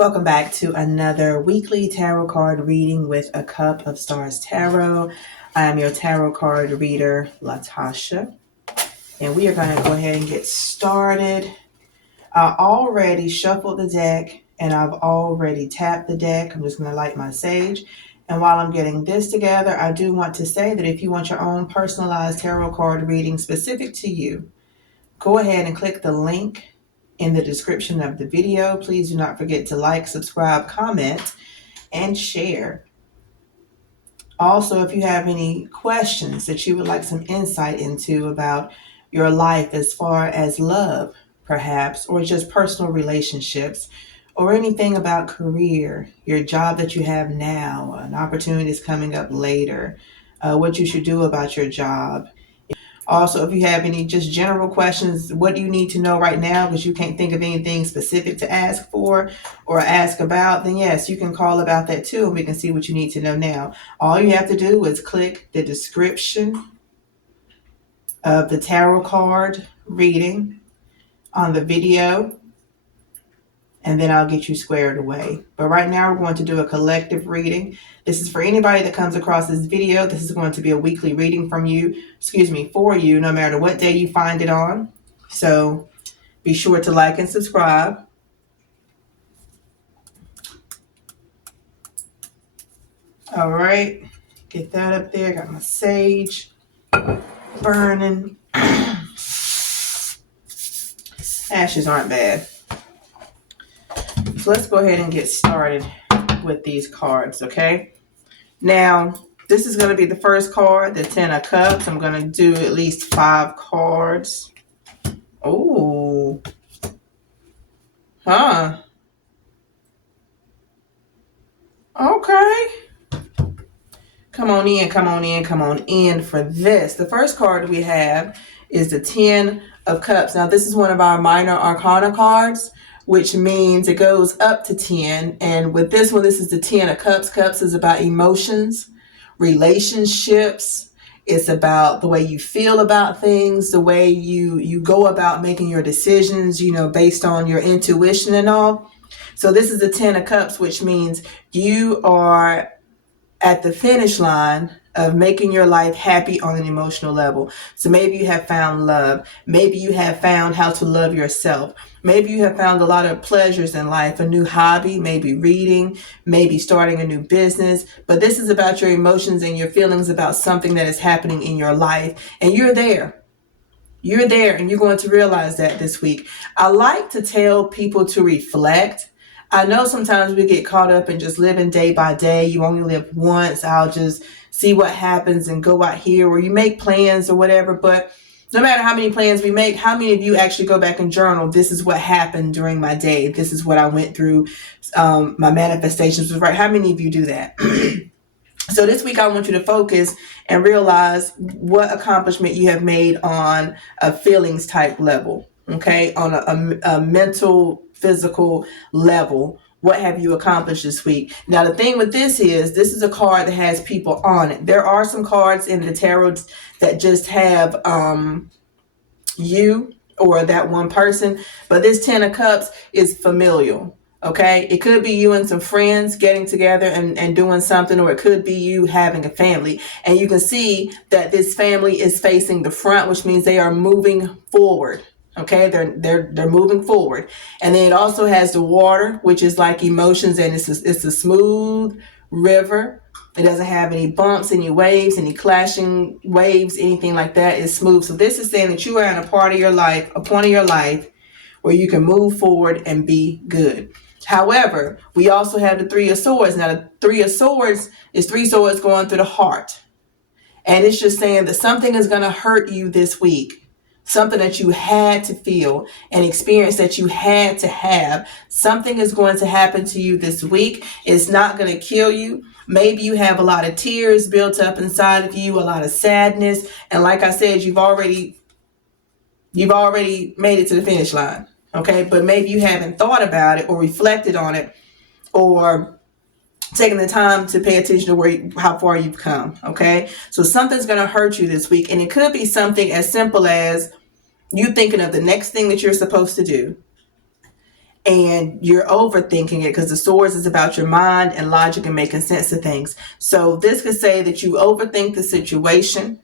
Welcome back to another weekly tarot card reading with A Cup of Stars Tarot. I am your tarot card reader, Latasha, and we are going to go ahead and get started. I already shuffled the deck and I've already tapped the deck. I'm just going to light my sage. And while I'm getting this together, I do want to say that if you want your own personalized tarot card reading specific to you, go ahead and click the link in the description of the video. Please do not forget to like, subscribe, comment, and share. Also, if you have any questions that you would like some insight into about your life as far as love, perhaps, or just personal relationships, or anything about career, your job that you have now, an opportunity that's coming up later, what you should do about your job. Also, if you have any just general questions, what do you need to know right now because you can't think of anything specific to ask for or ask about, then yes, you can call about that too, and we can see what you need to know now. All you have to do is click the description of the tarot card reading on the video, and then I'll get you squared away. But right now we're going to do a collective reading. This is for anybody that comes across this video. This is going to be a weekly reading for you, no matter what day you find it on. So be sure to like and subscribe. All right, get that up there. Got my sage burning. Ashes aren't bad. So let's go ahead and get started with these cards, okay? Now, this is going to be the first card, the 10 of Cups. I'm going to do at least 5 cards. Oh. Huh. Okay. Come on in for this. The first card we have is the 10 of Cups. Now, this is one of our minor arcana cards, which means it goes up to 10. And with this one, this is the 10 of Cups. Cups is about emotions, relationships. It's about the way you feel about things, the way you go about making your decisions, based on your intuition and all. So this is the 10 of Cups, which means you are at the finish line of making your life happy on an emotional level. So maybe you have found love. Maybe you have found how to love yourself. Maybe you have found a lot of pleasures in life, a new hobby, maybe reading, maybe starting a new business. But this is about your emotions and your feelings about something that is happening in your life. And you're there. You're there, and you're going to realize that this week. I like to tell people to reflect. I know sometimes we get caught up in just living day by day. You only live once. I'll just see what happens and go out here, or you make plans or whatever. But no matter how many plans we make, how many of you actually go back and journal? This is what happened during my day. This is what I went through. My manifestations was right. How many of you do that? So this week I want you to focus and realize what accomplishment you have made on a feelings type level. Okay, on a mental, physical level. What have you accomplished this week? Now, the thing with this is a card that has people on it. There are some cards in the tarot that just have you or that one person, but this 10 of Cups is familial. Okay, it could be you and some friends getting together and doing something, or it could be you having a family. And you can see that this family is facing the front, which means they are moving forward. Okay, they're moving forward. And then it also has the water, which is like emotions, and it's a smooth river. It doesn't have any bumps, any waves, any clashing waves, anything like that. It's smooth. So this is saying that you are in a point of your life where you can move forward and be good. However, we also have the 3 of Swords. Now, the 3 of Swords is 3 swords going through the heart. And it's just saying that something is going to hurt you this week. Something that you had to feel, an experience that you had to have. Something is going to happen to you this week. It's not going to kill you. Maybe you have a lot of tears built up inside of you, a lot of sadness. And like I said, you've already made it to the finish line. Okay, but maybe you haven't thought about it or reflected on it or taking the time to pay attention to how far you've come. Okay, so something's going to hurt you this week, and it could be something as simple as you thinking of the next thing that you're supposed to do, and you're overthinking it, because the swords is about your mind and logic and making sense of things. So this could say that you overthink the situation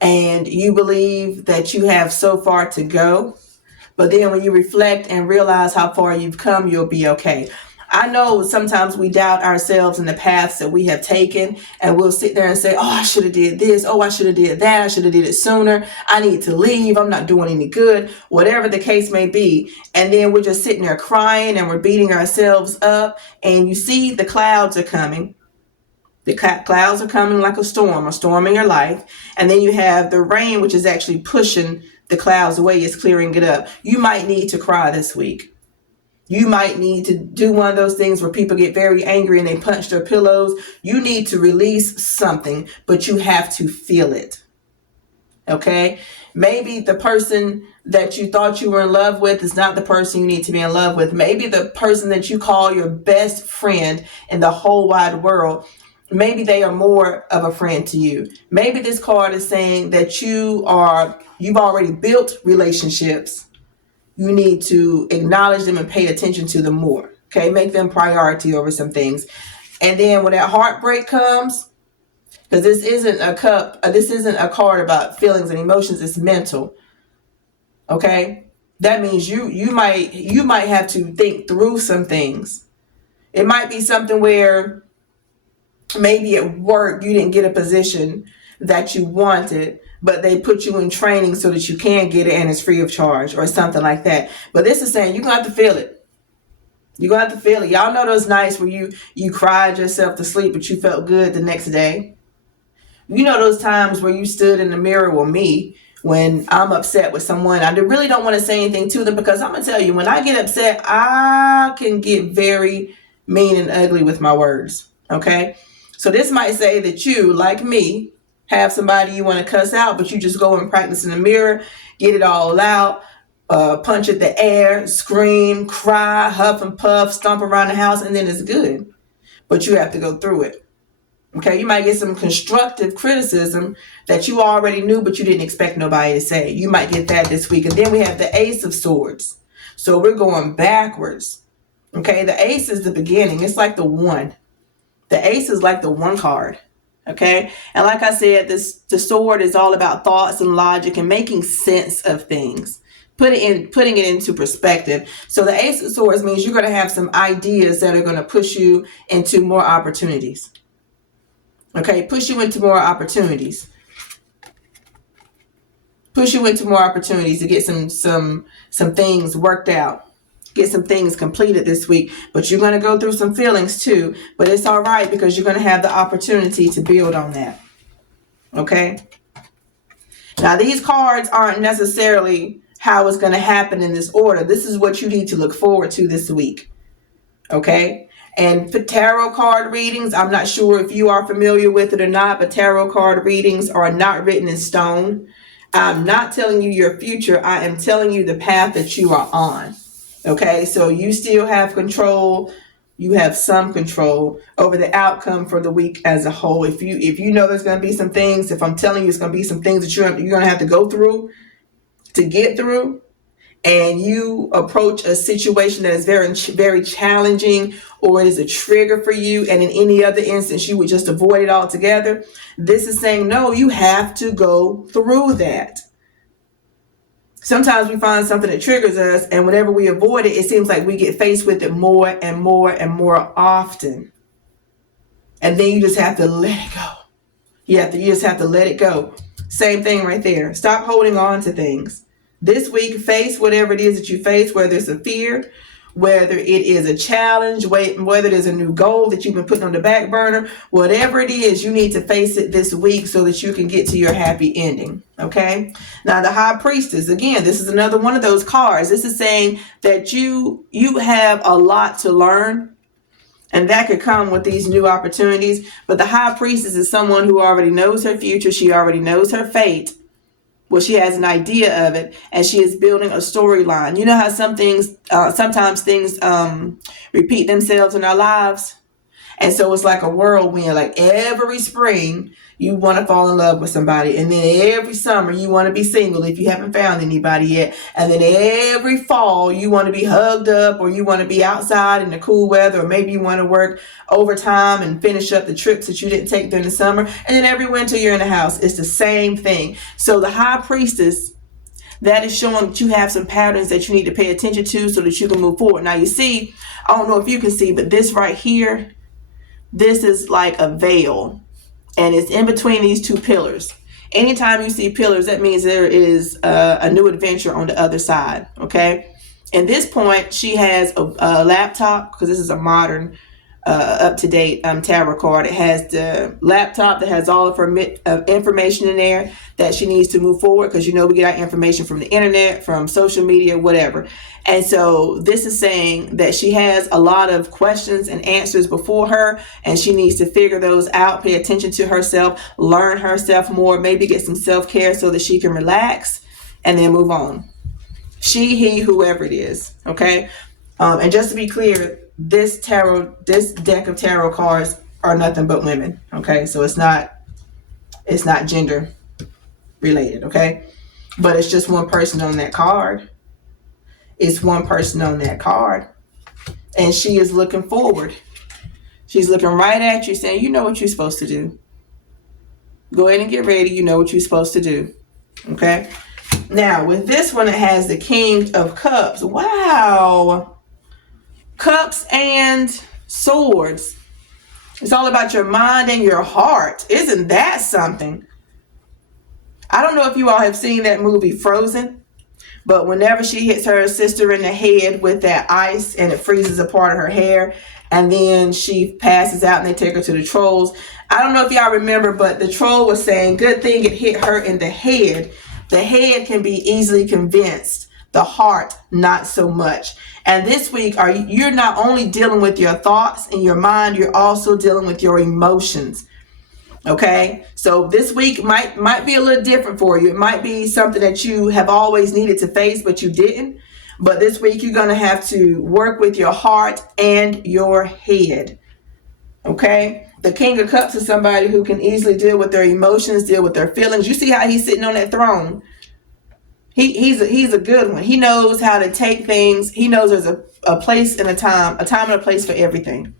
and you believe that you have so far to go. But then when you reflect and realize how far you've come, you'll be okay. I know sometimes we doubt ourselves and the paths that we have taken, and we'll sit there and say, oh, I should have did this. Oh, I should have did that. I should have did it sooner. I need to leave. I'm not doing any good, whatever the case may be. And then we're just sitting there crying and we're beating ourselves up, and you see the clouds are coming. The clouds are coming like a storm in your life. And then you have the rain, which is actually pushing the clouds away. It's clearing it up. You might need to cry this week. You might need to do one of those things where people get very angry and they punch their pillows. You need to release something, but you have to feel it. Okay? Maybe the person that you thought you were in love with is not the person you need to be in love with. Maybe the person that you call your best friend in the whole wide world, maybe they are more of a friend to you. Maybe this card is saying that you've already built relationships. You need to acknowledge them and pay attention to them more. Okay, make them priority over some things. And then when that heartbreak comes, because this isn't a card about feelings and emotions, it's mental. Okay, that means you might have to think through some things. It might be something where maybe at work you didn't get a position that you wanted, but they put you in training so that you can get it and it's free of charge or something like that. But this is saying you're going to have to feel it. You're going to have to feel it. Y'all know those nights where you cried yourself to sleep, but you felt good the next day. You know those times where you stood in the mirror with me when I'm upset with someone. I really don't want to say anything to them, because I'm going to tell you, when I get upset, I can get very mean and ugly with my words. Okay? So this might say that you, like me, have somebody you want to cuss out, but you just go and practice in the mirror, get it all out, punch at the air, scream, cry, huff and puff, stomp around the house, and then it's good. But you have to go through it. Okay, you might get some constructive criticism that you already knew, but you didn't expect nobody to say. You might get that this week. And then we have the Ace of Swords. So we're going backwards. Okay, the Ace is the beginning. It's like the one. The Ace is like the one card. Okay, and like I said, the sword is all about thoughts and logic and making sense of things, putting it into perspective. So the Ace of Swords means you're going to have some ideas that are going to push you into more opportunities. Okay, push you into more opportunities. Push you into more opportunities to get some things worked out. Get some things completed this week. But you're going to go through some feelings too. But it's all right, because you're going to have the opportunity to build on that. Okay? Now, these cards aren't necessarily how it's going to happen in this order. This is what you need to look forward to this week. Okay? And for tarot card readings, I'm not sure if you are familiar with it or not, but tarot card readings are not written in stone. I'm not telling you your future. I am telling you the path that you are on. Okay, so you still have control. You have some control over the outcome for the week as a whole. If you know there's going to be some things, if I'm telling you it's going to be some things that you're going to have to go through to get through, and you approach a situation that is very, very challenging, or it is a trigger for you, and in any other instance you would just avoid it altogether, this is saying, no, you have to go through that. Sometimes we find something that triggers us, and whenever we avoid it, it seems like we get faced with it more and more and more often. And then you just have to let it go. You just have to let it go. Same thing right there. Stop holding on to things. This week, face whatever it is that you face, whether it's a fear, whether it is a challenge, whether it is a new goal that you've been putting on the back burner, whatever it is, you need to face it this week so that you can get to your happy ending. Okay. Now, the High Priestess, again, this is another one of those cards. This is saying that you have a lot to learn, and that could come with these new opportunities. But the High Priestess is someone who already knows her future. She already knows her fate. Well, she has an idea of it, and she is building a storyline. You know how sometimes things repeat themselves in our lives? And so it's like a whirlwind. Like every spring, you want to fall in love with somebody. And then every summer, you want to be single if you haven't found anybody yet. And then every fall, you want to be hugged up, or you want to be outside in the cool weather, or maybe you want to work overtime and finish up the trips that you didn't take during the summer. And then every winter, you're in the house. It's the same thing. So the high priestess, that is showing that you have some patterns that you need to pay attention to so that you can move forward. Now you see, I don't know if you can see, but this right here, this is like a veil, and it's in between these two pillars. Anytime you see pillars, that means there is a new adventure on the other side, okay? At this point, she has a laptop, because this is a modern, up-to-date tarot card. It has the laptop that has all of her information in there that she needs to move forward, because you know we get our information from the internet, from social media, whatever. And so this is saying that she has a lot of questions and answers before her, and she needs to figure those out, pay attention to herself, learn herself more, maybe get some self-care so that she can relax and then move on. She, he, whoever it is, okay? And just to be clear, this deck of tarot cards are nothing but women, okay? So it's not gender related, okay? But it's just one person on that card. It's one person on that card. And she is looking forward. She's looking right at you saying, you know what you're supposed to do. Go ahead and get ready. You know what you're supposed to do, okay? Now, with this one, it has the King of Cups. Wow. Cups and swords. It's all about your mind and your heart. Isn't that something? I don't know if you all have seen that movie Frozen, but whenever she hits her sister in the head with that ice and it freezes a part of her hair, and then she passes out and they take her to the trolls. I don't know if y'all remember, but the troll was saying, good thing it hit her in the head. The head can be easily convinced. The heart, not so much. And this week, you're not only dealing with your thoughts and your mind, you're also dealing with your emotions. Okay, so this week might be a little different for you. It might be something that you have always needed to face, but you didn't. But this week, you're going to have to work with your heart and your head. Okay, the King of Cups is somebody who can easily deal with their emotions, deal with their feelings. You see how he's sitting on that throne. He's a good one. He knows how to take things. He knows there's a place and a time and a place for everything.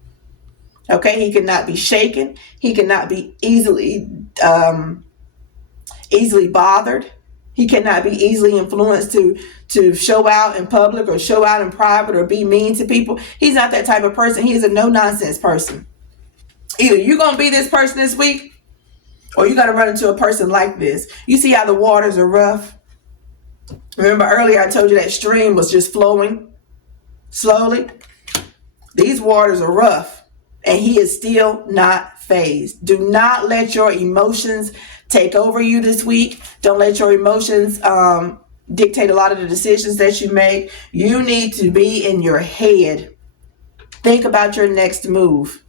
Okay, he cannot be shaken. He cannot be easily bothered. He cannot be easily influenced to show out in public or show out in private or be mean to people. He's not that type of person. He is a no-nonsense person. Either you're going to be this person this week, or you're going to run into a person like this. You see how the waters are rough? Remember earlier I told you that stream was just flowing slowly? These waters are rough, and he is still not fazed. Do not let your emotions take over you this week. Don't let your emotions dictate a lot of the decisions that you make. You need to be in your head. Think about your next move.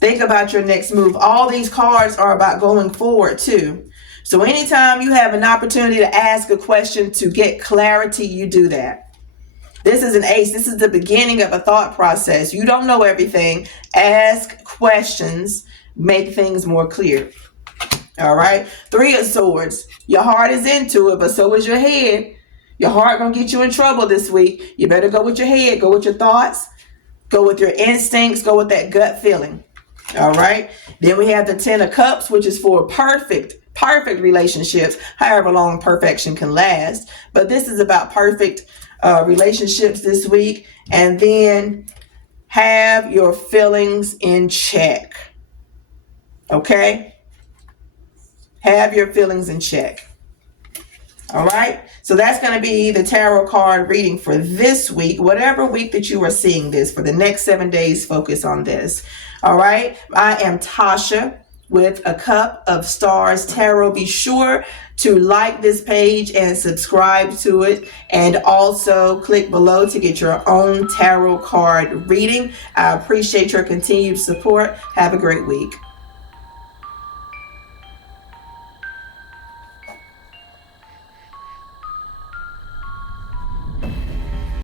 Think about your next move. All these cards are about going forward too. So anytime you have an opportunity to ask a question to get clarity, you do that. This is an ace. This is the beginning of a thought process. You don't know everything. Ask questions. Make things more clear. All right. 3 of Swords. Your heart is into it, but so is your head. Your heart gonna get you in trouble this week. You better go with your head. Go with your thoughts. Go with your instincts. Go with that gut feeling. All right. Then we have the 10 of Cups, which is for perfect relationships, however long perfection can last. But this is about perfect relationships this week. And then have your feelings in check. Okay? Have your feelings in check. All right? So that's going to be the tarot card reading for this week. Whatever week that you are seeing this, for the next 7 days, focus on this. All right? I am Tasha with A Cup of Stars Tarot. Be sure to like this page and subscribe to it, and also click below to get your own tarot card reading. I appreciate your continued support. Have a great week.